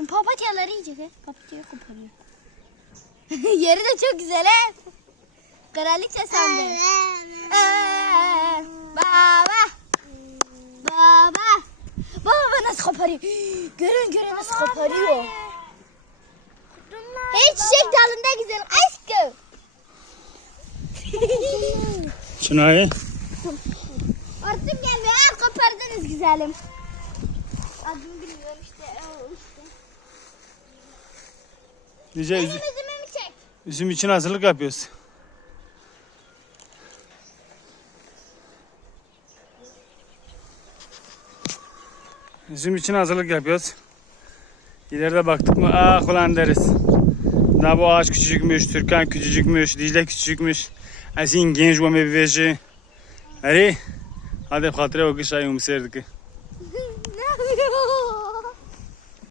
aşkım papatyaları yiyecek he. Papatya koparıyor. Yeri de çok güzel he. Kraliçe sandım. Ee, baba. Baba. Baba nasıl koparıyor. Görün görün nasıl koparıyor. Hey çiçek dalında güzel aşkım. Çınayi. Artık gelmiyor. Ha, kopardınız güzelim. Adını bilmiyorum işte. Dice Benim üzüm, üzümümü çek. üzüm için hazırlık yapıyoruz. Üzüm için hazırlık yapıyoruz. İleride baktık mı ah ulan deriz. Daha bu ağaç küçücükmüş, Türkan küçücükmüş, Dicle küçücükmüş. Asin genç ve meyveci. Hadi. Hadi hatıra o kış ayı umserdik. ne yapıyor?